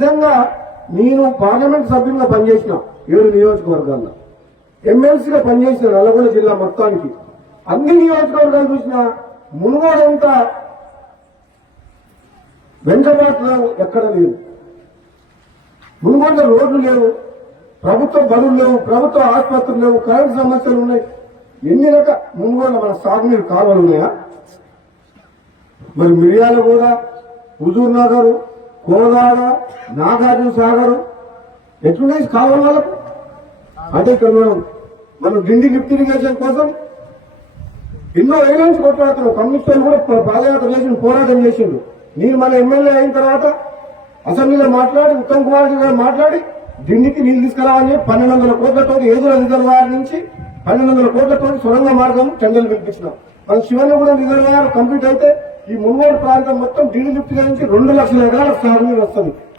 నిజంగా నేను పార్లమెంట్ సభ్యులుగా పనిచేసిన 7 నియోజకవర్గాల్లో, ఎమ్మెల్సీగా పనిచేసిన నల్గొండ జిల్లా మొత్తానికి అన్ని నియోజకవర్గాలు చూసిన మునుగోడంతా వెంటబాటులో ఎక్కడ లేదు. మునుగోడ రోడ్లు లేవు, ప్రభుత్వ బడులు లేవు, ప్రభుత్వ ఆసుపత్రులు లేవు, కరెంటు సమస్యలు ఉన్నాయి. ఎన్ని రకాల మునుగోడ మన సాగునీరు కాలువలు ఉన్నాయా? మరి మిర్యాల కూడా, హుజూర్ నగర్, కోదాడ, నాగార్జున సాగర్ ఎట్లున్నాయి కావాలి వాళ్ళకు? అంటే ఇక్కడ మనం డిండి లిఫ్ట్ ఇరిగేషన్ కోసం ఎన్నో ఏళ్ళ నుంచి కొట్లాడుతున్నాం. కమ్యూనిస్టులు కూడా పాదయాత్ర చేసిండు, పోరాటం చేసిండు. నేను మన ఎమ్మెల్యే అయిన తర్వాత అసెంబ్లీలో మాట్లాడి, ఉత్తమ్ కుమార్ రెడ్డి గారు మాట్లాడి డిండికి నీళ్లు తీసుకురావాలని 1200 కోట్లతో ఏదో రిజర్వాయర్ నుంచి 1200 కోట్లతో సొరంగ మార్గం టెండర్లు పిలిపించినాం. మన శివనగూడెం రిజర్వాయర్ కంప్లీట్ అయితే ఈ మునుగోడు ప్రాంతం మొత్తం డిండి లిఫ్ట్ నుంచి 2 లక్షల ఎకరాల సాగునీరు వస్తుంది.